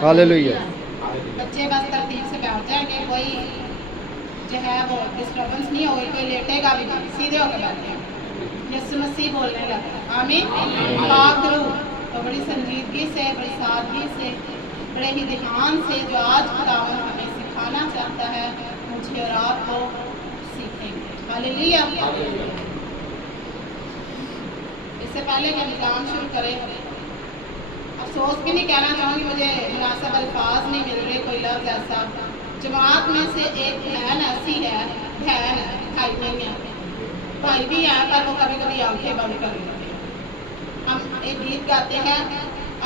Hallelujah. बच्चे बस तरतीब से बैठ जाएंगे, कोई जो है वो डिस्टर्बेंस नहीं होगी, कोई लेटेगा भी नहीं, सीधे होकर बैठे। यीशु मसीह बोलने लगा, आमीन। पाक रूह तो बड़ी संजीदगी से, बड़ी सादगी से, बड़े ही ध्यान से जो आज खुदावंद हमें सिखाना चाहता है, मुझे और आपको सीखेंगे। हालेलुया। इससे पहले कि हम काम शुरू करें, अफसोस भी नहीं कहना चाहूँगी, मुझे मुनासिब अल्फाज नहीं मिल रहे, कोई लफ्ज़ ऐसा। जमात में से एक बहन ऐसी है, बहन है, भाई नहीं है, भाई भी है पर वो कभी कभी आंखें बंद कर लेते हैं। हम एक गीत गाते हैं,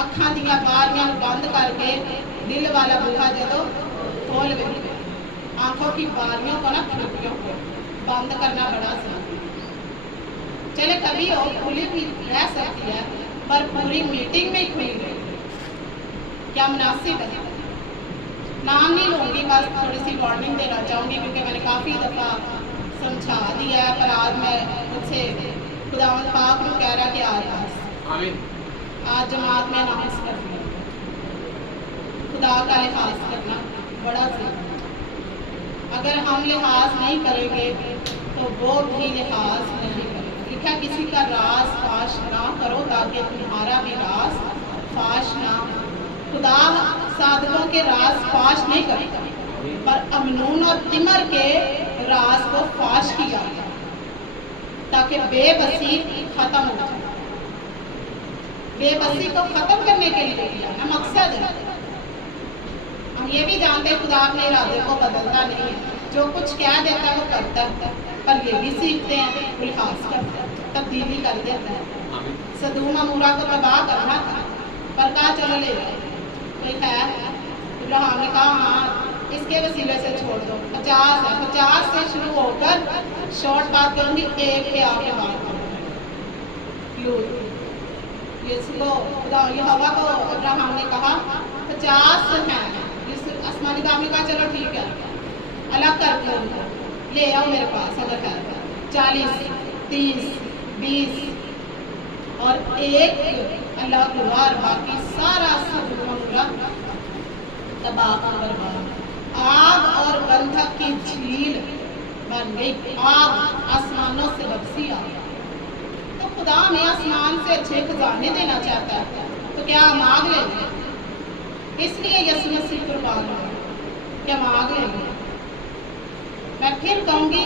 अखां दियां बारियां बंद करके दिल वाला बूहा जदों खोल देते। आंखों की बारियों को ना खिड़कियों को बंद करना बड़ा जरूरी है। चले कभी हो खुली भी रह सकती है, पर पूरी मीटिंग में ही खुली रहे, क्या मुनासिब है? नाम नहीं लूँगी, बस थोड़ी सी वार्निंग देना चाहूँगी, क्योंकि मैंने काफ़ी दफ़ा समझा दिया है, पर आज मैं मुझसे खुदावंद पाक को कह रहा कि आज जमात में अनाउंस कर दिया, खुदा का लिहाज करना बड़ा ज़रूरी है। अगर हम लिहाज नहीं करेंगे तो वो भी लिहाज नहीं करेंगे। लिखा, किसी का राज फाश ना करो ताकि तुम्हारा भी राज फाश ना हो। खुदा साधकों के राज फाश नहीं करेगा, पर अमनून और तिमर के राज को फाश किया गया ताकि बेबसी खत्म हो जाए। बेबसी को खत्म करने के लिए किया है, मकसद है। हम ये भी जानते हैं खुदा अपने इरादे को बदलता नहीं है, जो कुछ कह देता है वो करता है, पर ये भी सीखते हैं, लिहाज करते हैं, तब्दीली कर देता है। सदूम अमूरा को तबाह करना था, पर कहा चलो ले जाओ, कोई है। इब्राहिम ने कहा हाँ इसके वसीले से छोड़ दो, 50 है, 50 से शुरू होकर शॉर्ट बात करूँगी, एक पे आके बात करूँगी। इसको ये हवा को इब्राहिम ने कहा 50 हैं, इस आसमानी दाम ने कहा चलो ठीक है, अलग कर दो, ले आओ मेरे पास अगर है 40, 30, 20 और एक अल्लाह को और बाकी सारा सब तबाह बर्बाद। आग और गंधक की झील बन गई, आग आसमानों से बरसी आ गई। तो खुदा हमें आसमान से अच्छे खजाने देना चाहता है, तो क्या हम आग लेंगे? इसलिए यीशु मसीह कुर्बान हुआ, क्या हम आग लेंगे? मैं फिर कहूँगी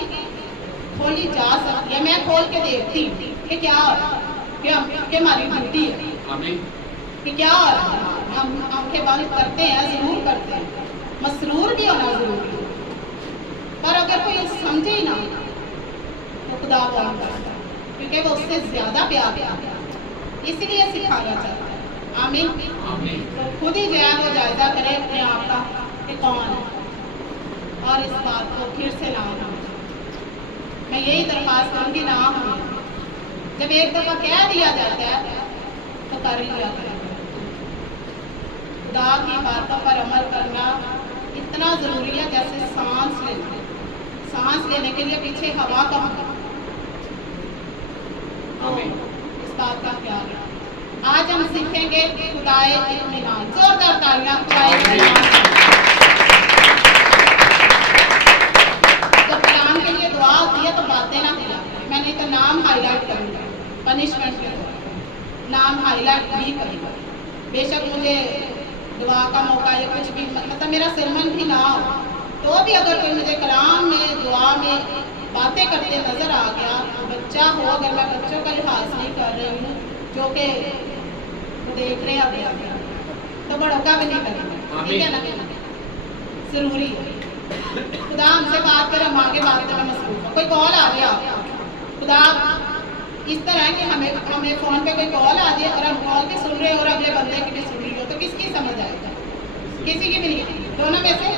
खोली जा सकती है, मैं खोल के देखती कि क्या हो रहा है, कि हमारी ड्यूटी है कि क्या हो रहा है। हम आंखें बंद करते हैं, जरूर करते हैं, मसरूर भी होना जरूरी है, पर अगर कोई समझे ही ना तो खुदा वो करता है, क्योंकि वो उससे ज्यादा प्यार करता है, इसलिए सिखाना चाहता है। आमीन। तो खुद ही जो है वो जायजा करे अपने आप का कि कौन है, और इस बात को फिर से ना हो। मैं यही दरख्वास्त करूँगी ना हो, जब एक दफ़ा कह दिया जाता है तो कर लिया करें। खुदा की बातों पर अमल करना इतना ज़रूरी है जैसे सांस लेना। सांस लेने के लिए पीछे हवा का होगा, तो इस बात का ख्याल रखें। आज हम सीखेंगे खुदाए इत्मीनान। जोरदार तालियां खुदाए इत्मीनान। जब कलाम के लिए दुआ होती है तो बातें ना किया, मैंने तो नाम हाईलाइट करूँगा, पनिशमेंट के नाम हाईलाइट भी करूँगा। बेशक मुझे दुआ का मौका या कुछ भी मतलब मेरा सरमन भी ना हो, तो भी अगर कोई मुझे कलाम में दुआ में बातें करते नज़र आ गया, बच्चा हो, अगर मैं बच्चों का लिहाज नहीं कर रही हूँ जो कि देख रहे हैं अभी आगे, तो बड़ों का भी नहीं करेंगे, ठीक है ना? ज़रूरी है खुदा हमसे बात करें, हम आगे बात करना मसरूफ है। कोई कॉल आ गया, खुदा इस तरह कि हमें फ़ोन पे कोई कॉल आ जाए और हम कॉल के सुन रहे हो और अगले बंदे की भी सुन रही हो, तो किसकी समझ आएगा? किसी की भी नहीं। दोनों में से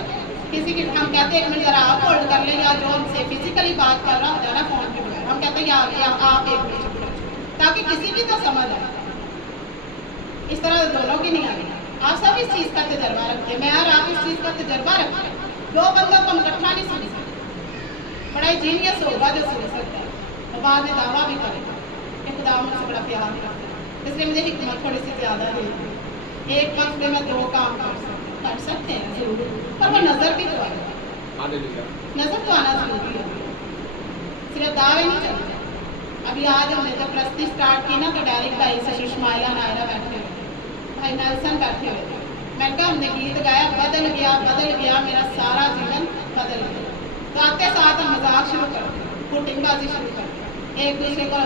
किसी की। हम कहते हैं एक मिनट ज़रा आप होल्ड कर लें, या जो हमसे फिजिकली बात कर रहा होता है ना फ़ोन के बगैर, हम कहते हैं या आप एक मिनट चुप रहो, ताकि किसी की तो समझ आए। इस तरह दोनों की नहीं आएगी। आप सब इस चीज़ का तजर्बा रखिए, मैं और आप इस चीज़ का तजर्बा रखें। दो बंदों को हम इकट्ठा नहीं सुन सकते, बड़ा जीनियस होगा जो सुन सकता है, तो बाद में दावा भी करेगा कि खुदा मुझसे बड़ा प्यार करता है, इसलिए मुझे हिकमत थोड़ी सी ज़्यादा है। ایک وقت میں 2 کام کر سکتے ہیں ضرور، پر وہ نظر بھی تو آئے، نظر تو آنا ضروری ہے، صرف دعوے نہیں چلتے۔ ابھی آج ہم نے جب پرستی اسٹارٹ کی نا تو ڈائریکٹ بھائی سے سشمایا نائرہ بیٹھے ہوئے، بھائی نیلسن بیٹھے ہوئے، میں نے کہا ہم نے گیت گایا بدل گیا میرا سارا جیون بدل گیا۔ گاتے ساتھ ہم مذاق شروع کر دیں، پوٹنگ بازی شروع کر دیں، ایک دوسرے کو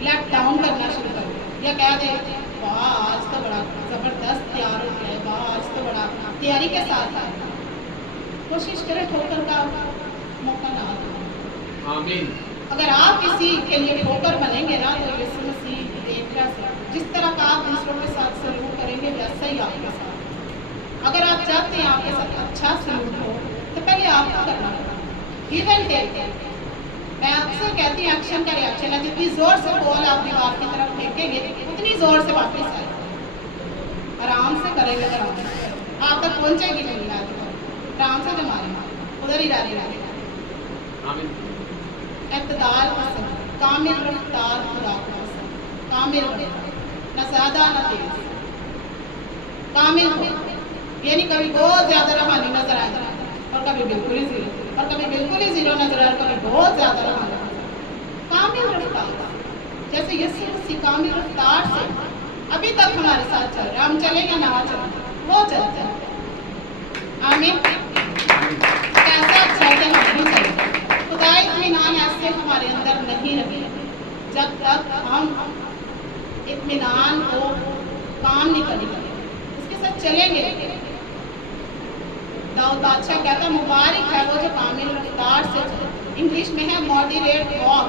لیٹ ڈاؤن کرنا شروع کر دیں، یا کہہ دیں واہ آج تو بڑا زبردست تیار ہو گیا ہے، واہ آج تو بڑا تیاری کے ساتھ آئے۔ کوشش کریں ٹھوکر کا موقع نہ دیں۔ آمین۔ اگر آپ کسی کے لیے ٹھوکر بنیں گے نا تو یسوع مسیح دیکھ رہا ہے، جس طرح کا آپ دوسروں کے ساتھ سلوک کریں گے ویسا ہی آپ کے ساتھ۔ اگر آپ چاہتے ہیں آپ کے ساتھ اچھا سلوک ہو تو پہلے آپ کو کرنا ہوگا۔ ایون ٹیک، میں اکثر کہتی ہوں ایکشن کا ریئیکشن ہے، جتنی زور سے بال آپ دیوار کی طرف پھینکیں گے اتنی زور سے واپس آئے گا۔ آرام سے کریں گے، آرام سے آپ تک پہنچے گی نہیں، آرام سے جمائیں گے، ادھر ہی رہے گا۔ اعتدال پسند، کامل رفتار خدا کو پسند، کامل رفتار، نہ زیادہ نہ تیز، کامل ہو، یعنی کبھی بہت زیادہ روحانی نظر آئے اور کبھی بالکل ہی زیرو، اور کبھی بالکل ہی زیرو نظر آئے، کبھی بہت زیادہ روحانی نظر آئے۔ کامل رفتار، جیسے یسوع مسیح کامل رفتار سے ابھی تک ہمارے ساتھ چل رہا ہے، ہم چلیں یا نہ چلیں وہ چلتا ہے۔ آمین۔ کیسا اچھا ہے کہ ہم بھی چلیں۔ خدا اطمینان ایسے ہمارے اندر نہیں رہے جب تک ہم اطمینان کو کام نہیں کریں گے، اس کے ساتھ چلیں گے۔ داؤد بادشاہ کہتا مبارک ہے وہ جو کامل رفتار سے چلے، انگلش میں ہے ماڈریٹ واک،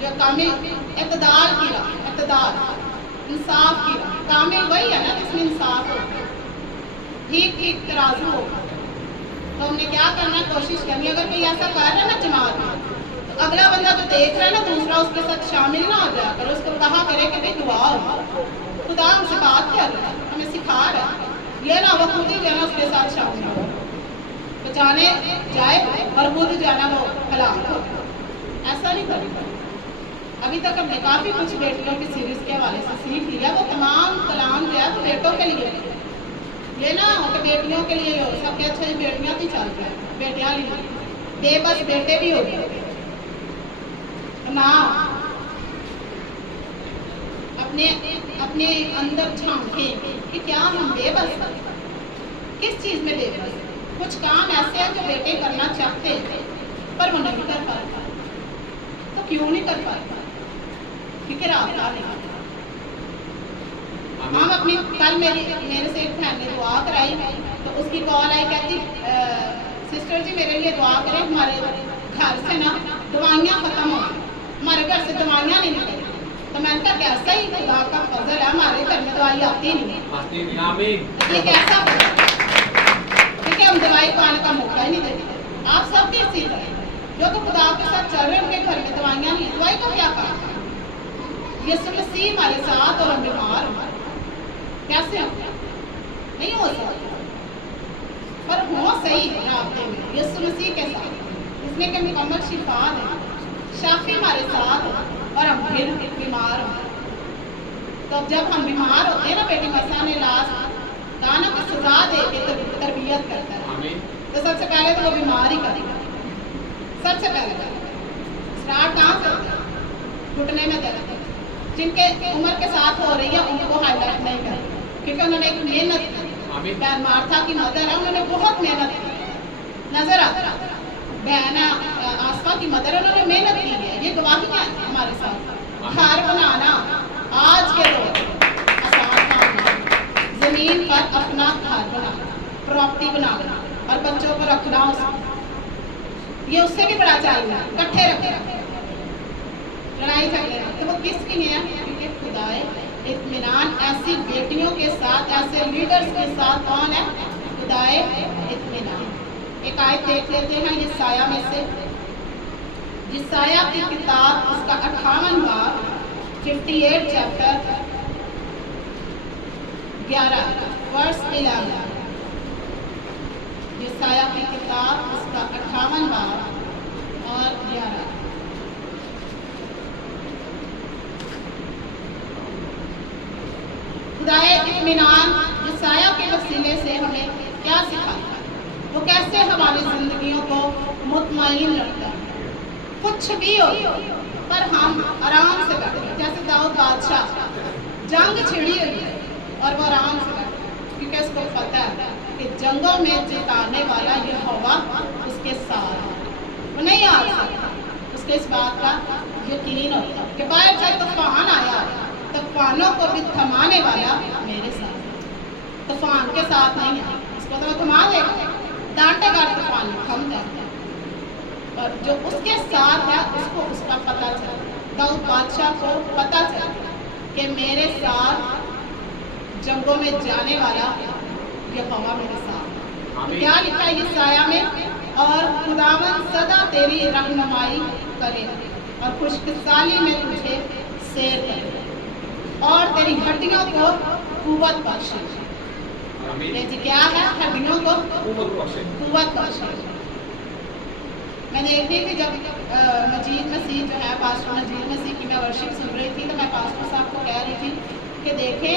جو کامل اعتدال کی راہ، اعتدال انصاف کی راہ۔ کامل وہی ہے نا جس میں انصاف ہو، ٹھیک ترازو ہو۔ تو ہم نے کیا کرنا، کوشش کرنی، اگر کوئی ایسا کر رہا ہے نا جماعت میں تو اگلا بندہ جو دیکھ رہا ہے نا دوسرا اس کے ساتھ شامل نہ ہو جائے کرے، اس کو کہا کرے کہ بھائی دعا ہو، خدا ہم سے بات کر رہا ہے، ہمیں سکھا رہا ہے، یہ نہ وہ خود ہی جو ہے نا اس کے ساتھ شامل ہو، بچانے جائے اور خود جو ہے نا وہ ہلاک ہو۔ ایسا نہیں کرنا۔ ابھی تک ہم نے کافی کچھ بیٹیوں کی سیریز کے حوالے سے سیکھ لیا، وہ تمام کلام جو ہے وہ بیٹوں کے لیے، یہ نہ ہو کہ بیٹیوں کے لیے ہو، سب کے اچھے بیٹیاں بھی چل رہی ہیں، بیٹیاں نہیں، بے بس بیٹے بھی ہو گئے نہ، اپنے اندر جھانکیں کہ کیا ہم بے بس ہیں، کس چیز میں بے بس ہیں۔ کچھ کام ایسے ہیں جو بیٹے کرنا چاہتے ہیں پر وہ نہیں کر پاتے، تو کیوں نہیں کر پاتے؟ کیونکہ رابطہ نہیں۔ ہم اپنی کل میرے سے ایک بہن نے دعا کرائی تو اس کی کال آئی، کہتی سسٹر جی میرے لیے دعا کریں، ہمارے گھر سے نا دوائیاں ختم ہو گئی، ہمارے گھر سے دوائیاں نہیں نکلیں۔ تو میں نے کہا کیسا ہی خدا کا فضل ہے، ہمارے گھر میں دوائی آتی نہیں، یہ کیسا فضل ہے؟ کیونکہ ہم دوائی کو آنے کا موقع ہی نہیں دیتے۔ آپ سب بھی اسی طرح جو تو خدا کے ساتھ چل رہے ہیں ان کے گھر میں دوائیاں نہیں ہیں، دوائی کا کیا کام ہے؟ یسوع مسیح ہمارے ساتھ اور ہم بیمار ہوں، کیسے ہو؟ نہیں ہو سکتا، پر ہو صحیح رابطے میں یسوع مسیح کے ساتھ، اس نے کہ مکمل شفا دے، شافی ہمارے ساتھ ہو اور ہم پھر بیمار ہوں۔ تو جب ہم بیمار ہوتے ہیں نا، بیٹی مسا نے لاسٹ کہا نا کہ سزا دے کے تربیت کرتا ہے، تو سب سے پہلے تو وہ بیمار ہی کرے گا، سب سے پہلے اسٹارٹ کہاں سے ہوتا ہے؟ گھٹنے میں درد، جن کے عمر کے ساتھ ہو رہی ہے ان کو ہائی لائٹ نہیں کریں کیونکہ انہوں نے ایک محنت کی، بہن مارتھا کی مدر ہے، انہوں نے بہت محنت کی، نظر آتا ہے بہن آسفا کی مدر، انہوں نے محنت کی ہے، یہ گواہیاں ہیں ہمارے ساتھ۔ گھر بنانا آج کے دور آسان کام نہیں، زمین پر اپنا گھر بنانا، پراپرٹی بنانا اور بچوں کو رکھنا، یہ اس سے بھی بڑا چاہیے، کٹھے رکھنا، لڑائی جھگڑے تو وہ کس کی نہیں ہے؟ کیونکہ خدا اطمینان ایسی بیٹیوں کے ساتھ، ایسے لیڈرز کے ساتھ کون ہے؟ خدا اطمینان۔ ایک آیت دیکھ لیتے ہیں یسایہ میں سے، یسایہ کی کتاب اس کا 58 باب 58 چیپٹر 11 ورس 11، یسایہ کی کتاب اس کا 58 باب اور 11۔ इत्मीनान ईसाया के वसीले से हमें क्या सिखाता है, वो कैसे हमारी जिंदगियों को मुतमईन रखता है। कुछ भी हो पर हम आराम से बैठे, जैसे दाऊद बादशाह जंग छिड़ी हुई है और वो आराम से बैठे, क्योंकि उसको पता है कि जंगों में जिताने वाला यहोवा उसके साथ है, वो नहीं आ सकता। उसके इस बात का यकीन होता है कि बाहर चाहे तूफान आया, तूफानों को भी थमाने वाला मेरे साथ है। तूफान के साथ नहीं है, इसको तो थमा देगा, डांटेगा तूफान थम जाएगा, और जो उसके साथ है उसको उसका पता चला। दाऊद बादशाह को पता चला कि मेरे साथ जंगों में जाने वाला यहोवा मेरे साथ है। क्या लिखा है यशायाह में, और खुदावन सदा तेरी रहनुमाई करे और खुशकिसाली में तुझे सैर करे और तेरी हड्डियों को कुव्वत बख्शे। जी क्या है, हड्डियों को कुव्वत बख्शे। मैं देख रही थी जब मजीद मसीह जो है, पास्टर मजीद मसीह की मैं वर्शिप सुन रही थी, तो मैं पास्टर साहब को कह रही थी कि देखें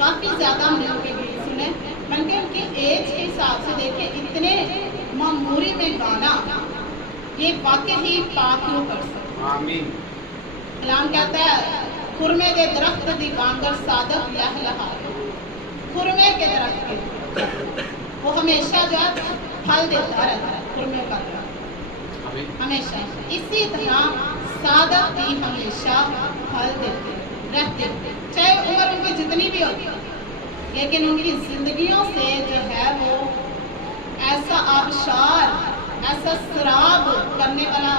काफ़ी ज़्यादा हमने उनके गीत सुने, मैंने कहा उनकी एज के हिसाब से देखें इतने मामूरी में गाना, ये वाकई ही पाक रू कर सकते। कलाम कहता है खुरमे के दरख्त दी बांगर सादक लहलहा, खुरमे के दरख्त के वो हमेशा जो है फल देता रहता है, खुरमे का दरख्त हमेशा। इसी तरह सादक भी हमेशा फल देते रहते, चाहे उम्र उनकी जितनी भी होती, लेकिन उनकी जिंदगियों से जो है वो ऐसा आबशार, ऐसा शराब करने वाला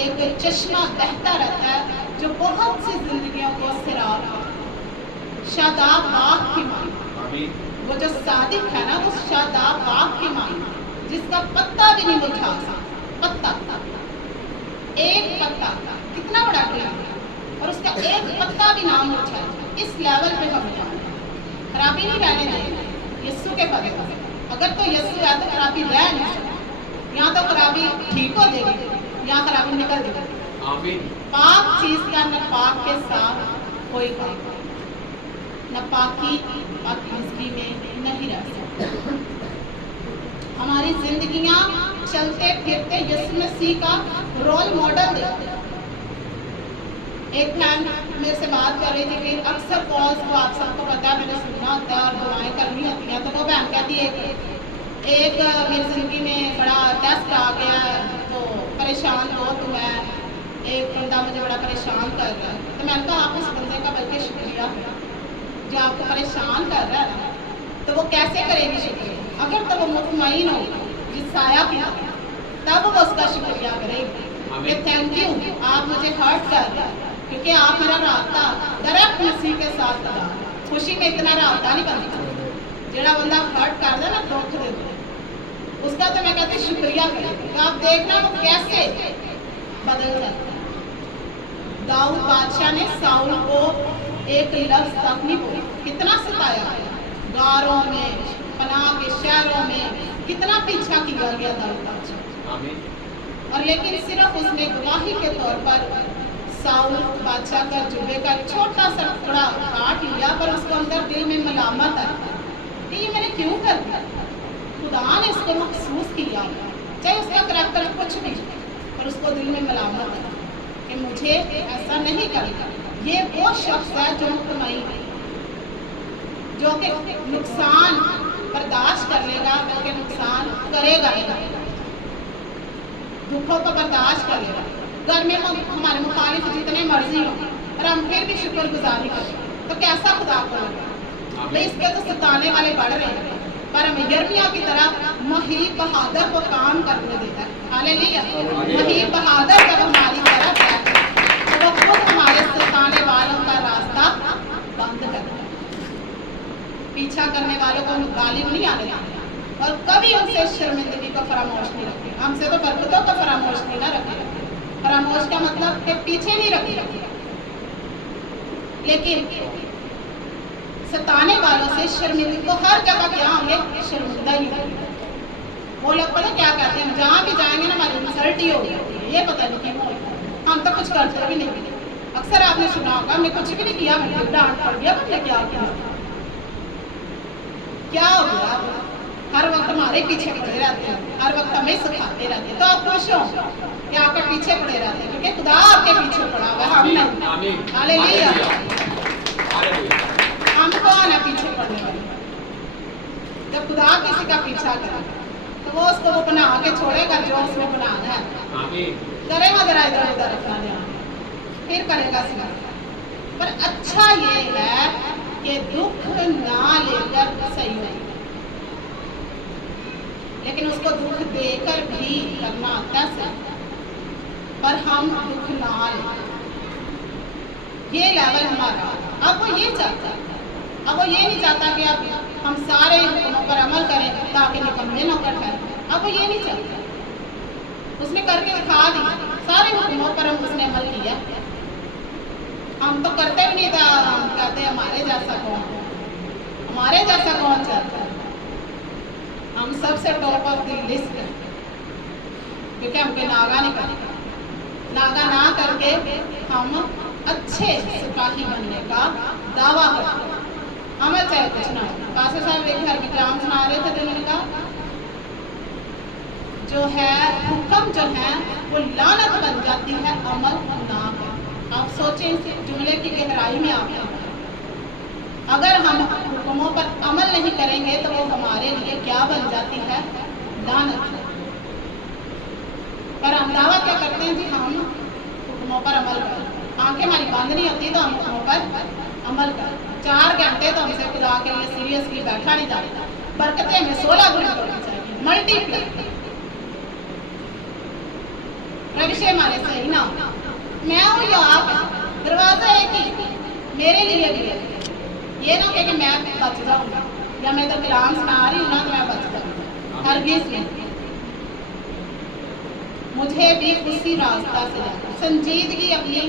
एक चश्मा बहता रहता है जो बहुत सी जिंदगियों को शराब शादाब बाग की मांग। वो जो सादिक है ना, वो शादाब बाग की मांग, जिसका पत्ता भी नहीं मुरझा सकता, पत्ता एक पत्ता कितना बड़ा ट्री और उसका एक पत्ता भी ना मुरझा, इस लेवल पे हम खराबी नहीं रहने देंगे यस्सु के पद पर। अगर तो यस्सु है तो खराबी रह नहीं सकती, यहाँ तो खराबी ठीक हो जाएगी, यहाँ खराबी निकल जाएगी। पाक चीज का न पाक के साथ कोई काम, न पाकी पाकीज़गी में नहीं रह सकती। हमारी जिंदगियां चलते फिरते यीशु मसीह का रोल मॉडल देखते। एक बहन मेरे से बात कर रही थी कि अक्सर कॉल्स को आप सबको पता है मैंने सुनना होता है और दुआएं करनी होती हैं, तो वो बहन कहती है एक मेरी ज़िंदगी में बड़ा टेस्ट आ गया है, तो परेशान हो तो मैं, एक बंदा मुझे बड़ा परेशान कर रहा है। तो मैंने कहा आप उस बंदे का बल्कि शुक्रिया जो आपको परेशान कर रहा है, तो वो कैसे करेगी शुक्रिया? अगर तो वो मुतमईन हो जिस साया की, तब वो उसका शुक्रिया करेगी कि थैंक यू आप मुझे हर्ट कर रहे हैं, क्योंकि आप मेरा रास्ता डायरेक्ट मसीह के साथ लगा। खुशी में इतना रास्ता नहीं बनता, जरा बंदा हर्ट कर दे ना, दुख दे दे उसका, तो मैं कहती शुक्रिया करें। तो आप देखना वो कैसे बदल जाता है। दाऊद बादशाह ने साउल को एक लफ्ज तक नहीं बोला, कितना सताया, गारों में, पनाह के शहरों में कितना पीछा किया गया दाऊद बादशाह, और लेकिन सिर्फ उसने गवाही के तौर पर साउल बादशाह का जुबे का छोटा सा टुकड़ा काट लिया, पर उसको अंदर दिल में मलामत है कि ये मैंने क्यों कर दिया। खुदा ने इसको महसूस किया, चाहे उसका करैक्टर कुछ भी, पर उसको दिल में मलामत है कि मुझे ऐसा नहीं करना। ये वो शख्स है जो मुतमईन है, जो कि नुकसान बर्दाश्त कर लेगा, बल्कि नुकसान करेगा नहीं, दुखों को बर्दाश्त करेगा। घर में हमारे मुखालिफ जितने मर्जी हो और हम फिर भी शुक्रगुजारी करें, तो कैसा खुदा को लगे। इसके तो सताने वाले बढ़ रहे हैं, पर हमें यिर्मयाह की तरह मुहीब बहादुर को काम करने देता है। हालेलुया। मुहीब बहादुर जब हमारी तरफ है तो वो खुद हमारे सताने वालों का रास्ता बंद करता है, पीछा करने वालों को गालिब नहीं आने देता, और कभी उनसे शर्मिंदगी को फरामोश नहीं रखेगा। हमसे तो बरकतों को फरामोश नहीं ना रखेगा। फरामोश का मतलब कि पीछे नहीं रखेगा, लेकिन सताने वालों से शर्मिंदगी को हर जगह क्या होंगे, शर्मिंदा ही होंगे। वो लोग पता क्या कहते हैं, जहाँ भी जाएंगे ना हमारी इंसल्ट ही होगी, ये पता नहीं क्यों, हम तो कुछ करते भी नहीं। अक्सर आपने सुना होगा हमने कुछ भी नहीं किया, मैंने डांट पड़ गया, हमने क्या किया, क्या हो गया, हर वक्त हमारे पीछे पड़े रहते हैं, हर वक्त हमें सिखाते रहते हैं। तो आप खुश हो कि आपके पीछे पड़े रहते हैं, क्योंकि खुदा आपके पीछे पड़ा हुआ है, हम नहीं। हालेलुया। हम कौन है पीछे पड़ने वाले? जब खुदा किसी का पीछा करे तो वो उसको वो बना के छोड़ेगा जो उसने बनाना है। करेगा जरा इधर उधर अपना ध्यान, फिर करेगा सिखा। पर अच्छा ये है कि दुख ना लेकर सही हो, लेकिन उसको दुख देकर भी करना आता है, पर हम दुख ना लें। ये लेवल हमारा। अब वो ये चाहता है, अब वो ये नहीं चाहता कि अब हम सारे हुक्मों पर अमल करें ताकि निकम्मे नौकर ठहरें। अब वो ये नहीं चाहता, उसने करके दिखा दिया, सारे हुक्मों पर हम उसने अमल किया। हम तो करते भी नहीं था, हम कहते हमारे जैसा कौन, हमारे जैसा कौन चाहता है। हम सबसे टॉप ऑफ द लिस्ट है, क्योंकि हमको नागा नहीं करना, नागा ना करके हम अच्छे सिपाही बनने का दावा करते हैं। अमल चाहे कुछ ना हो। पास्टर साहब एक घर में कलाम सुना रहे थे, तो उन्होंने कहा जो है हुक्म जो है वो लानत बन जाती है अमल ना हो। आप सोचें इस जुमले की गहराई में आप, अगर हम हुक्मों पर अमल नहीं करेंगे तो वो हमारे लिए क्या बन जाती है? लानत। पर हम दावा क्या करते हैं जी, हम हुक्मों पर अमल करें। आंखें हमारी बंद नहीं होती तो हम हुक्मों पर अमल करें। 4 घंटे तो हमसे खुदा के लिए सीरियसली बैठा नहीं जाता। बरकतें हमें 16 गुना करनी चाहिए, मल्टीप्लाई। रविशे हमारे सही ना, मैं हूँ या आप, दरवाजा एक ही, मेरे लिए भी है। ये ना कि मैं बच जाऊंगा या मैं तो कलाम सुना रही हूँ ना तो मैं बच जाऊंगा, हरगिज़ नहीं। मुझे भी उसी रास्ता से संजीदगी अपनी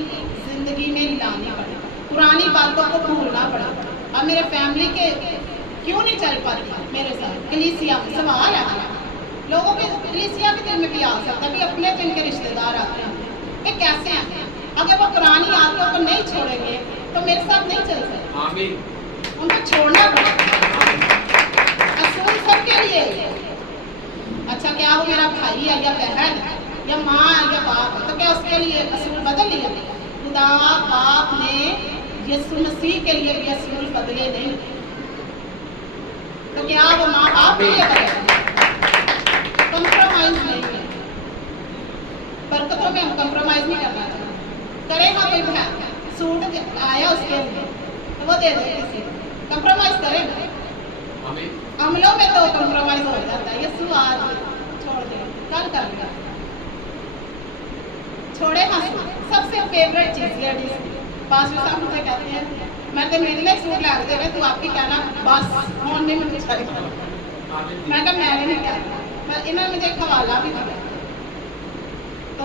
जिंदगी में लानी पड़ी, पुरानी बातों को भूलना पड़ा। अब मेरे फैमिली के क्यों नहीं चल पाती मेरे साथ? कलीसिया में सवाल है, लोगों के कलीसिया के दिल में भी आ सकता है, अपने तो इनके रिश्तेदार आते हैं, ये कैसे हैं? अगर वो पुरानी आदतों को नहीं छोड़ेंगे तो मेरे साथ नहीं चल सकते, उनको छोड़ना पड़ेगा। असूल सबके लिए। अच्छा, क्या वो मेरा भाई है या बहन है या माँ है या बाप है, तो क्या उसके लिए असूल बदल लिए? खुदा बाप ने यीशु मसीह के लिए भी असूल बदले नहीं, तो क्या वो माँ बाप के लिए बदले? कंप्रोमाइज नहीं है, बरकतों में हम कंप्रोमाइज नहीं करना चाहिए। करेगा कोई बहन सूट आया उसके लिए तो वो दे दे किसी, कंप्रोमाइज करेगा। अमलों में तो कंप्रोमाइज हो जाता है, यीशु आज छोड़ दे कल कर लेगा, छोड़े हाँ। सबसे फेवरेट चीज लेडीज, पास्टर साहब मुझे कहते हैं मैं तो मेरे लिए सूट ला दे रहे, तू आपकी कहना बस फोन में मुझे चाहिए। मैं कहा मैंने नहीं कहना, मैं इन्होंने मुझे एक हवाला भी दिया, तो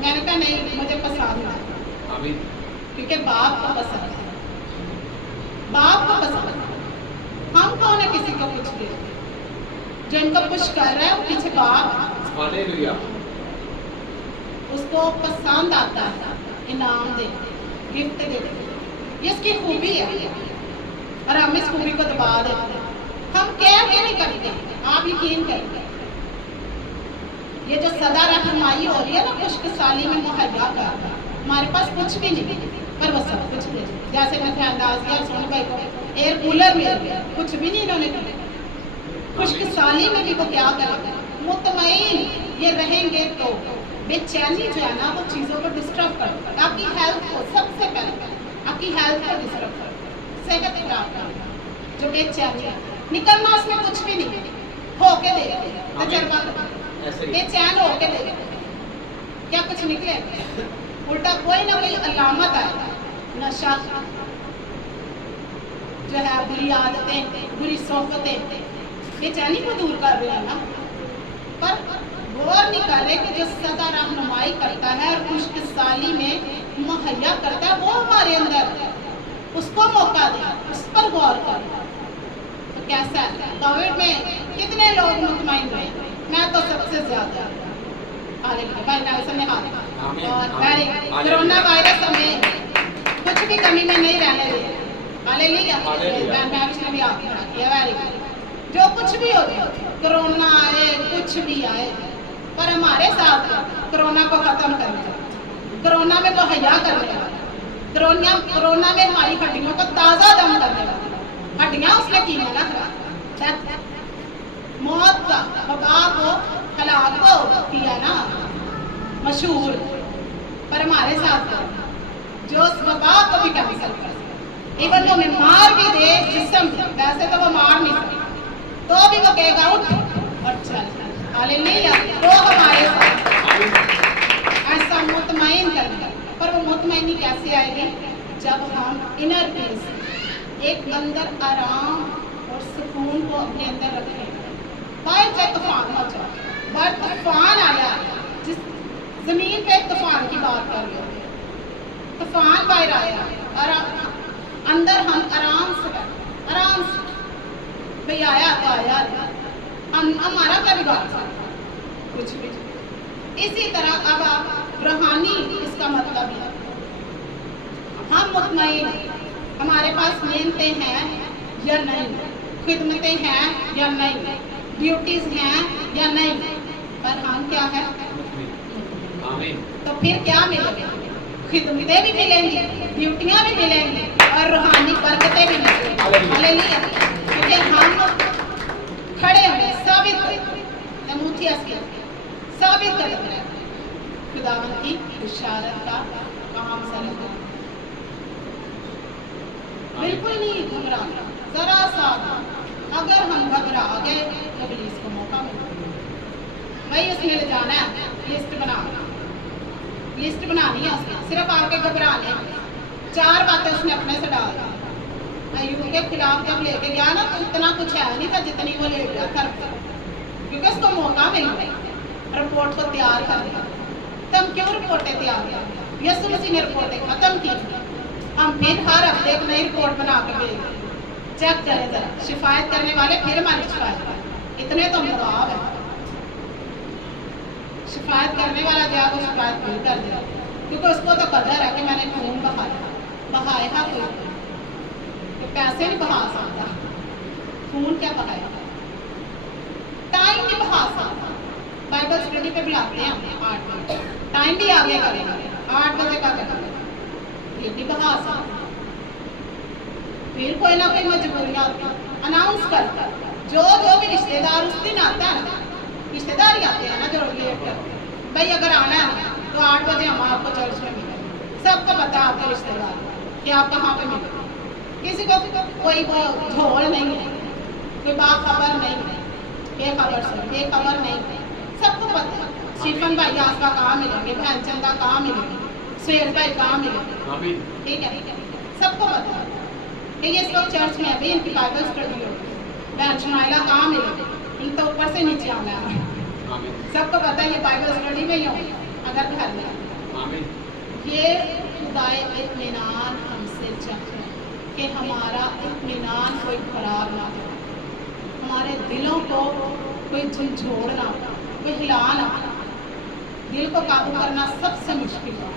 मैंने कहा नहीं मुझे पसंद है, क्योंकि बाप को पसंद है, बाप को पसंद है। हम कौन है किसी को कुछ दे, जो इनको पुश कर रहा है वो पीछे बाप, उसको पसंद आता है इनाम दे, गिफ्ट दे, ये इसकी खूबी है। और हम इस खूबी को दबा देते हैं, हम क्या नहीं करते। आप यकीन करें, ये जो सदा रहनुमाई हो रही है ना खुश्क साली में मुहैया का, हमारे पास कुछ भी नहीं पर वो सब कुछ दे। जैसे मैं अंदाज किया सोनू भाई को एयर कूलर मिल गया, कुछ भी नहीं इन्होंने दिया। खुश्क साली में भी वो क्या करेगा? मुतमईन ये रहेंगे तो बेचैनी जो है ना वो चीज़ों को डिस्टर्ब कर, आपकी हेल्थ को सबसे पहले आपकी हेल्थ को डिस्टर्ब कर, सेहत खराब कर। जो बेचैनी है निकलना उसमें कुछ भी नहीं, होके देख तजर्बा बेचैन होके देख, क्या कुछ निकले? उल्टा कोई ना कोई अलामत आए, नशा जो है, बुरी आदतें, बुरी सोहबतें बेचैनी को दूर कर रहे हैं ना, पर गौर नहीं कर रहे कि जो सदा रहनुमाई करता है और खुश्क साली में मुहैया करता है वो हमारे अंदर, उसको मौका दे, उस पर गौर कर। तो कैसा है? कोविड में कितने लोग मुतमईन हुए? मैं तो सबसे ज्यादा। भाई समय हाथ और कोरोना वायरस हमें कुछ भी कमी में नहीं रहने देंगे। हालेलुया। मैं भी आपको किया वेरी गुड। जो कुछ भी हो जाए, कोरोना आए, कुछ भी आए, पर हमारे साथ कोरोना को खत्म करने वाला, कोरोना में मुहैया करने वाला, कोरोना में हमारी हड्डियों को ताज़ा दम करने वाला, हड्डियाँ उसने की ना खराब, मौत का वबा को हलाक को किया ना मशहूर, पर हमारे साथ जो उस वबा को भी कैंसिल कर सकता, इवन वो हमें मार भी दे जिस्म, वैसे तो वो मार नहीं सकता, तो भी वो कहेगा उठ और चल। हालेलुया। वो हमारे साथ ऐसा मुतमईन करना, पर वो मुतमईनी कैसे आएगी? जब हम इनर पीस, एक अंदर आराम और सुकून को अपने अंदर रखें। बाहर चाहे तूफान हो जाए, बाहर तूफान आया, जिस जमीन पे तूफान की बात कर रहे हो, तूफान बाहर आया और अंदर हम आराम से भाई आया तो आया, हमारा क्या बिगाड़ सकता? कुछ भी। इसी तरह अब आप रूहानी, इसका मतलब है हम मुतमईन, हमारे पास मेहनतें हैं या नहीं, खिदमतें हैं या नहीं, ड्यूटीज हैं या नहीं, पर हम क्या है? तो फिर क्या मिलेगा? खिदमतें भी मिलेंगी, ड्यूटियां भी मिलेंगी और रूहानी बरकतें भी मिलेंगी। हालेलुया। क्योंकि हम खड़े हुए साबित कर खुदावन की इशारत का काम से बिल्कुल नहीं घबराना, जरा सा अगर हम घबरा गए तो पुलिस को मौका मिलेगा, भाई उसने ले जाना है, लिस्ट बनानी है उसने, सिर्फ आके घबराने, 4 बातें उसने अपने से डाल दी। अय्यूब के खिलाफ जब लेके गया ना, तो इतना कुछ है नहीं था जितनी वो ले गया था, क्योंकि उसको मौका मिल गया रिपोर्ट को तैयार करने। तब क्यों रिपोर्टें तैयार कर? यीशु मसीह ने रिपोर्टें खत्म की, हम फिर हर हफ्ते एक नई रिपोर्ट बना के भेज चेक करें जरा, शिफायत करने वाले फिर हमारी शिफायत करें, इतने तो मुराब है। शिफायत करने वाला गया वो शिफायत फिर कर दिया, क्योंकि उसको तो कदर है कि मैंने खून बहाया कोई तो पैसे नहीं बहा सकता, खून क्या बहाया, टाइम नहीं बहा सकता। बाइबल स्टडी पे बुलाते हैं 8 बजे, टाइम भी आगे करेगा, 8 बजे का करेगा, ये भी बहा सकता। फिर कोई ना कोई मजबूरियाँ अनाउंस करता, जो भी रिश्तेदार उस दिन आता है ना, रिश्तेदार ही आते हैं ना जो लेट करते, भाई अगर आना है तो 8 बजे हम आपको चर्च में मिलेंगे, सबको पता है आपके रिश्तेदार कि आप कहाँ पे मिलेंगे, किसी को कोई वो झोल नहीं है, कोई बाखबर नहीं है, बेखबर नहीं है, सबको पता है। स्टीफन भाई आसपा कहाँ मिलेंगे, बहन चंदा कहाँ मिलेंगे, सुहेल भाई कहाँ मिलेंगे, ठीक है, सबको पता है कि ये इस वक्त चर्च में अभी इनकी बाइबल स्टडी होगी, बहन शमाइला कहाँ मिलेंगे, इन तो ऊपर से नीचे आना है, सबको पता है ये बाइबल स्टडी में ही होगी अगर घर में। ये खुदाए इत्मीनान हमसे चाहते हैं कि हमारा इत्मीनान कोई खराब ना हो, हमारे दिलों को कोई झंझोड़ ना हो, कोई हिला ना हो। दिल को काबू करना सबसे मुश्किल है,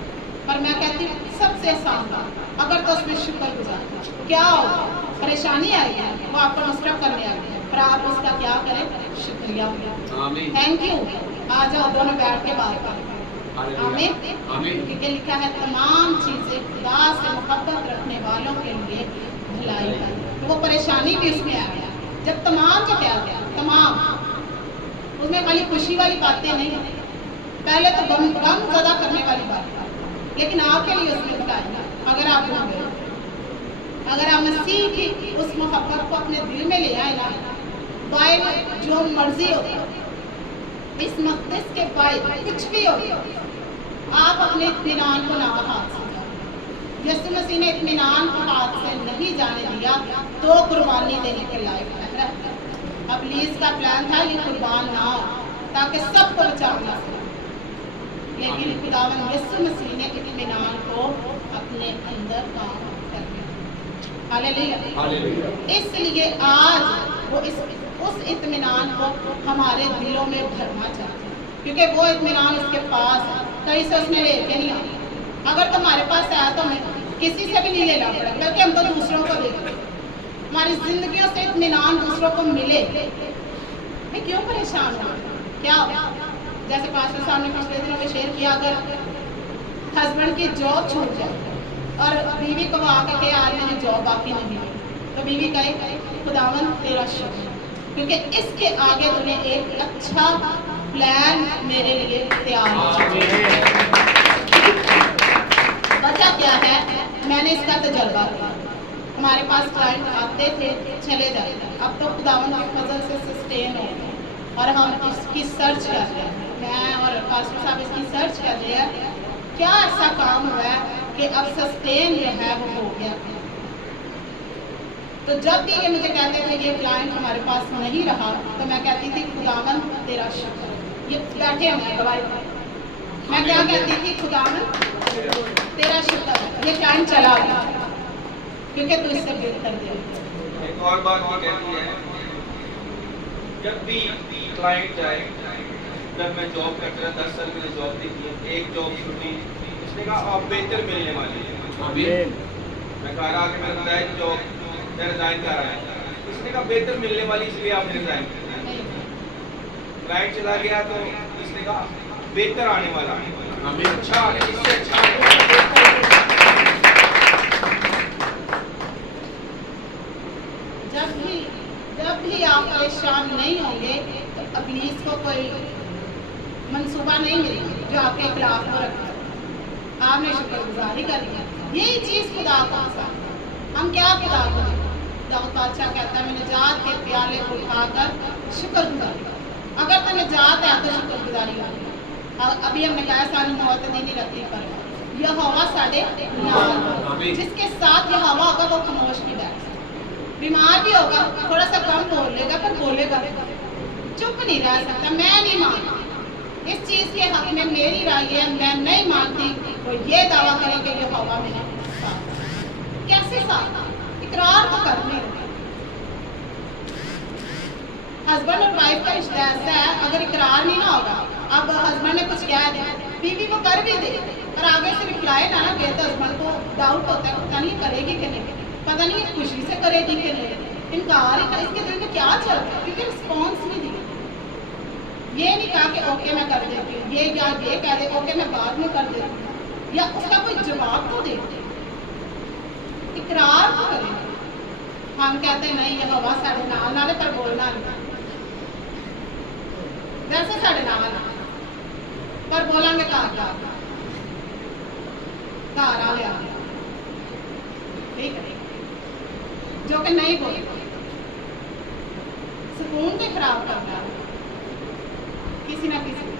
पर मैं कहती हूँ सबसे आसान बात, अगर तो उसमें शुक्र गुजार, क्या हो परेशानी आई है वो आपको मसरफ करने आई है, पर आप उसका क्या करें? शुक्रिया, थैंक यू। आ जाओ दोनों बैठ के बात करें। आमीन। क्योंकि लिखा है तमाम चीजें खुदा से मोहब्बत रखने वालों के लिए भलाई है, तो वो परेशानी भी उसमें आ गया। जब तमाम जो क्या गया, तमाम उसमें खाली खुशी वाली बातें नहीं, पहले तो गम ज़्यादा करने वाली बात, लेकिन आपके लिए उसमें बताया अगर आप भूल गए, अगर आप मसीह की उस मोहब्बत को अपने दिल में ले आए ना, बाइबल जो मर्जी हो, इस मक़दस के बाहर कुछ भी हो, आप अपने इत्मीनान को ना हाथ से जाओ। यीशु मसीह ने इत्मीनान को हाथ से नहीं जाने दिया, तो कुर्बानी देने के लायक है। अब लीज का प्लान था ये कुर्बान ना हो ताकि सबको बचाना सके, लेकिन खुदावन यीशु मसीह ने इत्मीनान को अपने अंदर काम कर दिया। हालेलुया। इसलिए आज वो उस इत्मीनान को हमारे दिलों में भरना चाहते हैं, क्योंकि वो इत्मीनान उसके पास है, कहीं से उसने लेके नहीं आया। अगर तुम्हारे पास आया तो किसी से भी नहीं लेना पड़ा, बल्कि हम तो दूसरों को देते हैं। हमारी जिंदगियों से इत्मीनान दूसरों को मिले, मैं क्यों परेशान हूँ? क्या जैसे पास्टर साहब ने पिछले दिनों में शेयर किया, अगर हस्बैंड की जॉब छूट जाए और बीवी को आके कहे आज मेरी जॉब बाकी नहीं है, तो बीवी कहे खुदावन तेरा शुक्र, क्योंकि इसके आगे तूने एक अच्छा प्लान मेरे लिए तैयार किया। वजह क्या है? मैंने इसका तजर्बा किया। हमारे पास क्लाइंट आते थे, चले जाते, अब तो खुदावन की फजल से सस्टेन हो गए और हम इसकी सर्च कर रहे हैं। मैं और पास्टर साहब इसकी सर्च कर रहे हैं, क्या ऐसा काम हुआ है कि अब सस्टेन जो है वो हो गया। तो जब भी ये मुझे कहते थे ये क्लाइंट हमारे पास नहीं रहा, तो मैं कहती थी खुदावन तेरा शुक्र। ये बैठे हैं गवाही, मैं क्या कहती थी? खुदावन तेरा शुक्र, ये क्लाइंट चला गया क्योंकि तू इससे बेहतर दे। एक और बात ये कहती है, जब भी क्लाइंट जाए, जब मैं जॉब करता था 10 साल मैंने जॉब देखी है, एक जॉब छुट्टी, उसने कहा आप बेहतर मिलने वाली है। मैं कह रहा कि मैं बताया जॉब मैं रिजाइन कर रहा है, इसने कहा बेहतर मिलने वाली इसलिए आपने रिजाइन किया। क्लाइंट चला गया तो इसने कहा बेहतर आने वाला, अच्छा इससे अच्छा। जब भी आप परेशान नहीं होंगे तो इब्लीस को कोई मंसूबा नहीं मिलेगा जो आपके खिलाफ हो रखा है। आपने शुक्रगुजारी करनी है, यही चीज़ खुदा को पसंद है। हम क्या खुदा को दाऊद बादशाह कहता है मैं निजात के प्याले को उठाकर शुक्रगुजारी, अगर तो निजात है तो शुक्रगुजारी करें। अभी हमने कहा सारी मौत नहीं रहती, पर यह हवा साढ़े नाल, जिसके साथ यह हवा होगा वो खामोश नहीं बैठ सकता। बीमार भी होगा, थोड़ा सा कम बोल लेगा, पर बोलेगा, चुप नहीं रह सकता। मैं नहीं मानती इस चीज़ के हक में, मेरी राय है मैं नहीं मानती वो ये दावा करे कि ये हवा मेरे साथ। कैसे साथ? इकरार तो करने। हस्बैंड और वाइफ का रिश्ता ऐसा है, अगर इकरार नहीं ना होगा, अब हस्बैंड ने कुछ कह दिया, बीवी वो कर भी दे और आगे से रिप्लाई ना दे तो हस्बैंड को डाउट होता है पता नहीं करेगी कि नहीं, पता नहीं खुशी से करेगी कि नहीं, इनकार ही, इसके दिल में क्या चल रहा है, क्योंकि रिस्पॉन्स नहीं दिया। ये नहीं कहा कि ओके मैं कर देती हूँ, ये या ये कह दे ओके मैं बाद में कर देती हूँ, या उसका कोई जवाब तो दे, इकरार तो करें। हम कहते नहीं ये हवा साढ़े नाल नाले पर बोलना नहीं, वैसे साढ़े नाल पर बोलांगे घर आ गया, ठीक है, जो कि नहीं बोले सुकून के खराब करना किसी ना किसी का,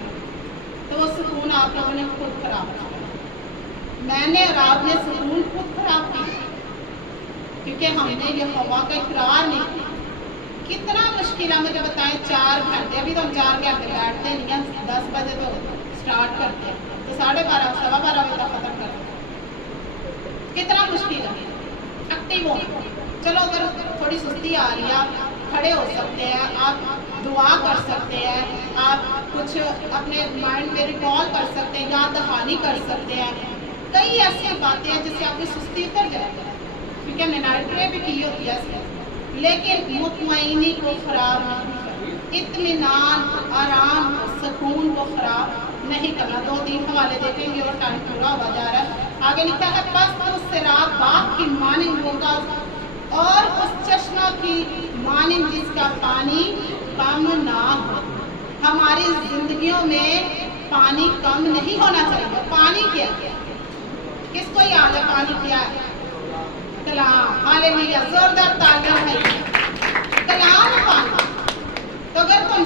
तो वो सुकून आप लोगों ने खुद खराब किया। मैंने और आपने सुकून खुद खराब किया क्योंकि हमने ये हवा का इकरार नहीं किया। कितना मुश्किल है मुझे बताएं, 4 घंटे, अभी तो हम 4 घंटे बैठते नहीं हैं, 10 बजे तो स्टार्ट करते हैं तो 12:30 सवा 12 बजे तक खत्म करते हैं। कितना मुश्किल है एक्टिव हो। चलो अगर थोड़ी सुस्ती आ रही है आप खड़े हो सकते हैं, आप दुआ कर सकते हैं, आप कुछ अपने माइंड में रिकॉल कर सकते हैं, याद दहानी कर सकते हैं, कई ऐसी बातें हैं जिससे आपकी सुस्ती उतर जाए, क्योंकि हमने नाइट प्रेयर भी की होती है। लेकिन मुतमईनी को ख़राब नहीं करना, इत्मीनान आराम सुकून को ख़राब नहीं करना। 2-3 हवाले देखेंगे और टाइम पूरा हुआ जा रहा है। आगे लिखा है पस तो सिराब बाग की मानिंद होगा और उस चश्मा की मानिंद जिसका पानी कम ना हो। हमारी जिंदगियों में पानी कम नहीं होना चाहिए। पानी क्या है? किसको याद है पानी क्या है? कलाम, हालेलुया, जोरदार तालियां है। कलाम पानी। तो अगर तुम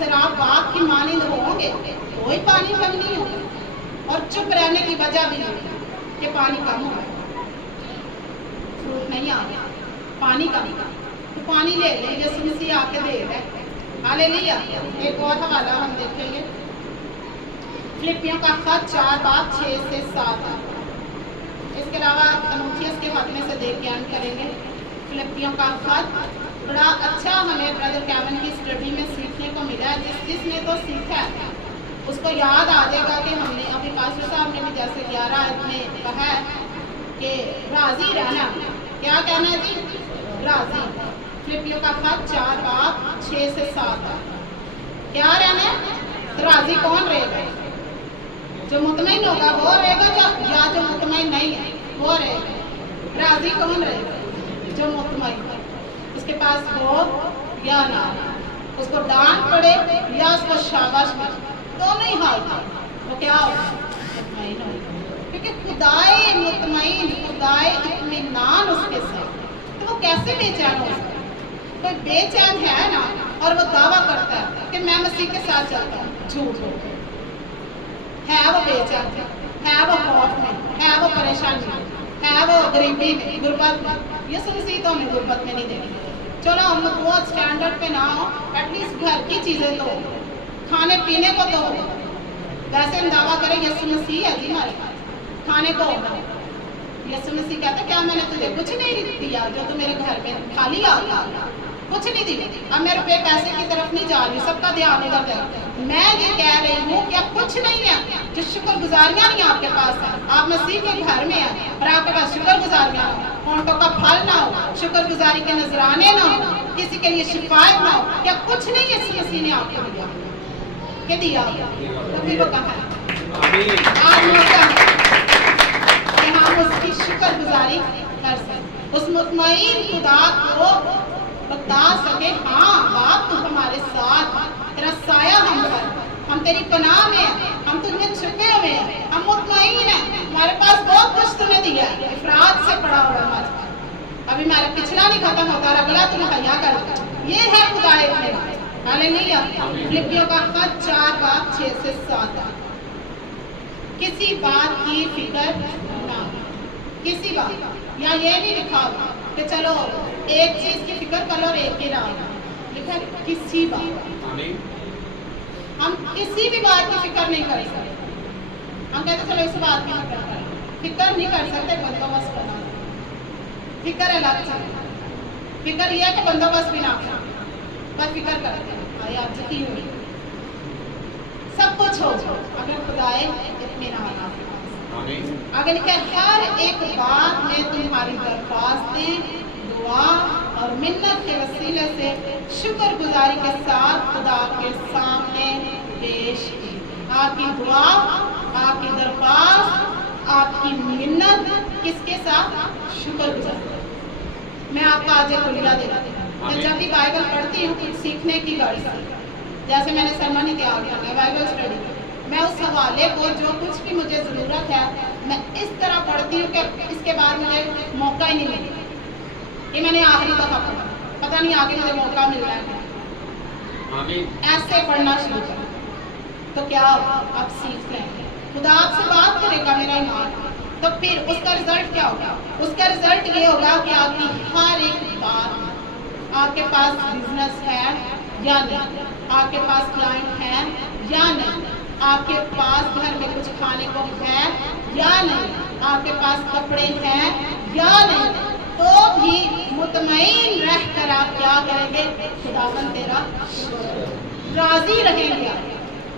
शराब बाग की मानिंद होंगे कोई पानी कम नहीं होगा, और चुप रहने की वजह भी नहीं कि पानी कम हो, फ्रूट नहीं आ गया, पानी कम, तो पानी ले लें, यीशु मसीह आके दे रहे हैं। हालेलुया। एक और हवाला हम देखेंगे, फिलिपियों का खत 4:6-7। इसके अलावा तमुथियस के खात्मे से देख के हम करेंगे। फिलिपियों का खत बड़ा अच्छा हमें ब्रदर कैमन की स्टडी में सीखने को मिला है। जिसने तो सीखा है उसको याद आ जाएगा कि हमने अभी पास्टर साहब ने भी जैसे 11 में कहा है کہ راضی رہنا. کیا کہنا ہے جی؟ راضی. فلپیوں کا خط 4 باب 6 سے 7 ہے. کیا رہنا ہے؟ تو راضی کون رہے گا؟ جو مطمئن ہوگا وہ رہے گا یا جو مطمئن نہیں ہے وہ رہے گا؟ راضی کون رہے گا؟ جو مطمئن ہے. اس کے پاس ہو یا نہ ہو، اس کو ڈانٹ پڑے یا اس کو شاباش ملے، دونوں ہی حال تھا وہ کیا ہوگا؟ مطمئن ہوگا. کیونکہ خدائے مطمئن، خدائے اطمینان اس کے ساتھ، تو وہ کیسے بے چین ہو سکتا؟ کوئی بے چین ہے نا اور وہ دعویٰ کرتا ہے کہ میں مسیح کے ساتھ چلتا ہوں، جھوٹ ہے وہ بے چین، ہے وہ خوف میں، ہے وہ پریشانی میں، ہے وہ غریبی میں، غربت میں. یسوع مسیح تو ہمیں غربت میں نہیں دیں گے. چلو ہم لوگ بہت اسٹینڈرڈ پہ نہ ہو، ایٹ لیسٹ گھر کی چیزیں تو ہو، کھانے پینے کو تو ہو. ویسے ہم دعویٰ کریں یسوع مسیح ہے جی ہمارے پاس، کھانے کو ہوگا. یسوع مسیح کہتا ہے کیا میں نے تجھے کچھ نہیں دیا جو تو میرے گھر میں خالی آ گیا؟ کچھ نہیں دیا. اب میں روپے پیسے کی طرف نہیں جا رہی، سب کا دھیان ادھر ہے. میں یہ کہہ رہی ہوں کہ اب کچھ نہیں ہے جو شکر گزاریاں نہیں آپ کے پاس ہیں. آپ مسیح کے گھر میں ہیں اور آپ کے پاس شکر گزاریاں ہوں، ہونٹوں کا پھل نہ ہو، شکر گزاری کے نذرانے نہ ہو، کسی کے لیے شفاعت نہ ہو. کیا کچھ نہیں یسوع مسیح نے آپ کو دیا؟ کہ دیا؟ تو پھر وہ کہاں ہے؟ آج موقع ہے کہ ہم اس کی شکر گزاری کر سکیں، اس مطمئن خدا کو بتا سکے ہاں باپ تو ہمارے ساتھ، تیرا سایہ ہم پر، ہم تیری پناہ میں ہیں، ہم تجھ میں چھپے ہوئے ہیں، ہم مطمئن ہیں، ہمارے پاس بہت کچھ تو نے دیا ہے، افراد سے پڑا ہوا ہمارے پاس. ابھی ہمارا پچھلا نہیں ختم ہوتا، اگلا تو مہیا کر دے. یہ ہے خدا اطمینان. ہاللیلویا. فلپیوں کا خط 4 باب 6 سے 7 ہے. کسی بات کی فکر نہ، کسی بات، یا یہ نہیں لکھا ہوگا کہ چلو ایک چیز کی فکر کرو اور ایک ہی رہا، لکھا ہے کسی بات. ہم کسی بھی بات کی فکر نہیں کر سکتے. ہم کہتے چلو اس بات کی فکر کریں، فکر نہیں کر سکتے. بندوبست بنا، فکر الگ چاہیے. فکر یہ ہے کہ بندوبست بھی نہ کریں، پر فکر کرتے ہیں آئی آپ سے کی ہوئی سب کچھ ہو اگر خدائے اطمینان آپ کے پاس. آگے لکھا ہے ہر ایک بات میں تمہاری درخواستیں دعا اور منت کے وسیلے سے شکر گزاری کے ساتھ خدا کے سامنے پیش کی. آپ کی دعا، آپ کی درخواست، آپ کی منت کس کے ساتھ؟ شکر گزاری. میں آپ کا آج کلیہ دیتا ہوں. میں جب بھی بائبل پڑھتی ہوں کچھ سیکھنے کی غرض سے، جیسے میں نے سرمن ہی تیار کیا، بائبل اسٹڈی، میں اس حوالے کو جو کچھ بھی مجھے ضرورت ہے میں اس طرح پڑھتی ہوں کہ اس کے بعد مجھے موقع ہی نہیں ملتا. یہ میں نے آخری دفعہ پڑھا، پتہ نہیں آگے مجھے موقع مل رہا ہے. ایسے پڑھنا شروع کریں تو کیا آپ سیکھ لیں گے. خدا آپ سے بات کرے گا میرا ایمان، تو پھر اس کا رزلٹ کیا ہوگا؟ اس کا رزلٹ یہ ہوگا کہ آپ کی ہر ایک بات، آپ کے پاس بزنس ہے یا نہیں، آپ کے پاس کلائنٹ ہے یا نہیں، آپ کے پاس گھر میں کچھ کھانے کو ہے یا نہیں، آپ کے پاس کپڑے ہیں یا نہیں، تو بھی مطمئن رہ کر آپ کیا کریں گے؟ خداوند تیرا راضی رہیں گے.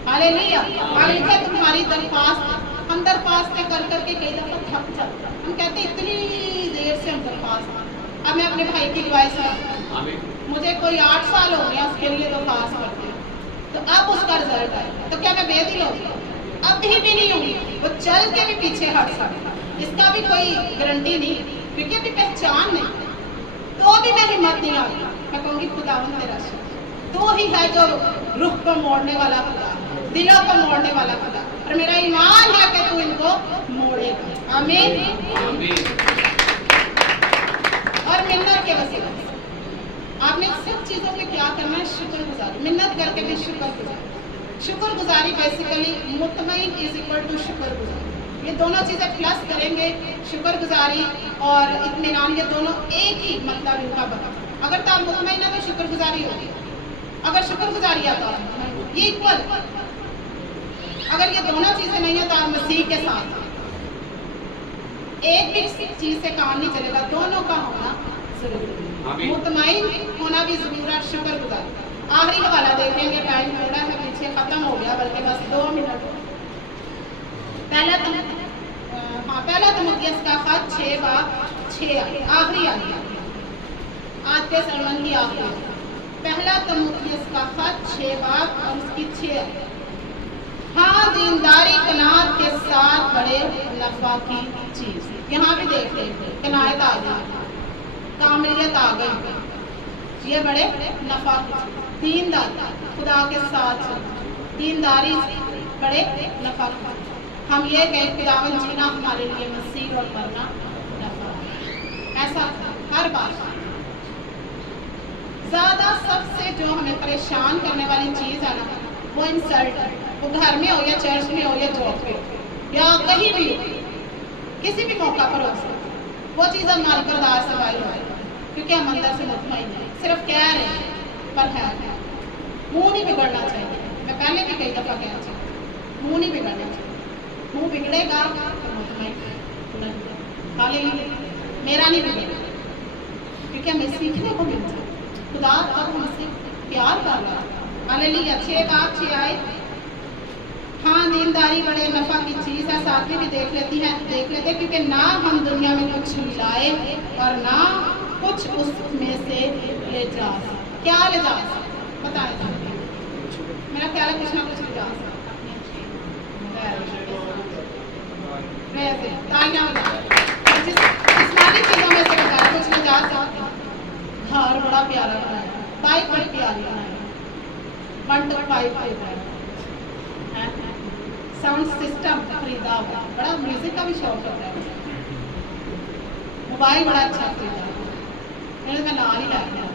ہاللیلویا. آگے لکھا ہے تمہاری درخواست. ہم درخواستیں کر کر کے کئی دفعہ تھک جاتے ہیں. ہم کہتے ہیں اتنی دیر سے ہم درخواست. اب میں اپنے بھائی کی ڈیوائس ہے، مجھے کوئی 8 سال ہو گیا اس کے لیے درخواست کرتے ہیں، تو اب اس کا رزلٹ ہے تو کیا میں بے دل ہوں گی؟ اب بھی نہیں ہوں گی. وہ چل کے بھی پیچھے ہٹ سکتا، اس کا بھی کوئی گارنٹی نہیں، کیونکہ ابھی پہچان نہیں. تو بھی میں ہمت نہیں آ گئی. میں کہوں گی خداوند تیرا شکر، تو ہی ہے جو رخ کو موڑنے والا خدا، دلوں کو موڑنے والا خدا، اور میرا ایمان ہے کہ تو ان کو موڑے گا. آمین. اور منت کے وسیلے سے آپ نے سب چیزوں پہ کیا کرنا ہے؟ شکر گزاری. منت کر کے بھی شکر گزاری. شکر گزاری بیسیکلی مطمئن از اکول ٹو شکر گزاری. یہ دونوں چیزیں پلس کریں گے، شکر گزاری اور اطمینان، یہ دونوں ایک ہی مطلب ان کا بنا. اگر تو آپ مطمئن ہے تو شکر گزاری ہوگی، اگر شکر گزاری ہے تو یہ ایکول. اگر یہ دونوں چیزیں نہیں ہیں تو آپ مسیح کے ساتھ، ایک بھی چیز سے کام نہیں چلے گا، دونوں کا ہونا ضروری ہے. مطمئن ہونا بھی ضروری ہے، شکر گزار. آخری حوالہ دیکھیں گے، ٹائم تھوڑا ہے پیچھے ختم ہو گیا، بلکہ بس 2 منٹ. پہلا پہلا تموتھیوس کا خط 6 باب 6 آخری آیت آج کے سرمن کی آخری آیت۔ پہلا تموتھیوس کا خط 6 باب اور اس کی 6 آیت۔ ہاں دینداری قناعت کے ساتھ بڑے نفع کی چیز۔ یہاں بھی دیکھ لیں قناعت آ گئی، کاملیت آ گئی، یہ بڑے نفع کی چیز۔ دینداری خدا کے ساتھ دینداری بڑے نفع کی چیز۔ ہم یہ کہ خداوند جینا ہمارے لیے مسیح اور مرنا نفع ہے۔ ایسا ہر بات زیادہ سب سے جو ہمیں پریشان کرنے والی چیز ہے نا وہ انسلٹ ہے، وہ گھر میں ہو یا چرچ میں ہو یا جاب پہ ہو یا کہیں بھی ہو، کسی بھی موقع پر ہو سکتا، وہ چیز ہماری برداشت سے باہر ہو جائے کیونکہ ہم اندر سے مطمئن ہیں، صرف کہہ رہے ہیں پر ہے منہ نہیں بگڑنا چاہیے۔ میں پہلے بھی کئی دفعہ کہا چاہیے منہ نہیں بگڑنا چاہیے، منہ بگڑے گا تو مطمئن ہاللیلویا میرا نہیں بگڑے گا کیونکہ ہمیں سیکھنے کو ملتا ہے خدا اب ہم سے پیار کر رہا ہے۔ ہاللیلویا 6 باب 6 آیت۔ ہاں دینداری بڑے نفع کی چیز ہے، ساتویں بھی دیکھ لیتے کیونکہ نہ ہم دنیا میں کچھ لائے اور نہ کچھ اس میں سے لے جا سکتے۔ کیا لے جا سکتے بتائیں؟ میرا خیال ہے کچھ نہ کچھ لے جا سکتے۔ جسمانی چیزوں میں سے بتایا کچھ لے جا سکتے۔ گھر بڑا پیارا بنایا، بائک بڑی پیاری بنائی، 1 to 5 پہ بنایا، ساؤنڈ سسٹم خریدا ہوا، بڑا میوزک کا بھی شوق ہوتا ہے، موبائل بڑا اچھا خریدا، میں نال ہی لایا،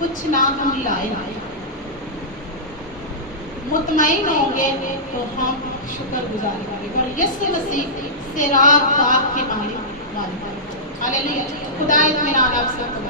کچھ نہ ہم لائے، مطمئن ہوں گے تو ہم شکر گزار کریں گے اور یسوع مسیح سراغ باغ کے مالک ہاللیلویا۔ خدا اطمینان آپ سب کو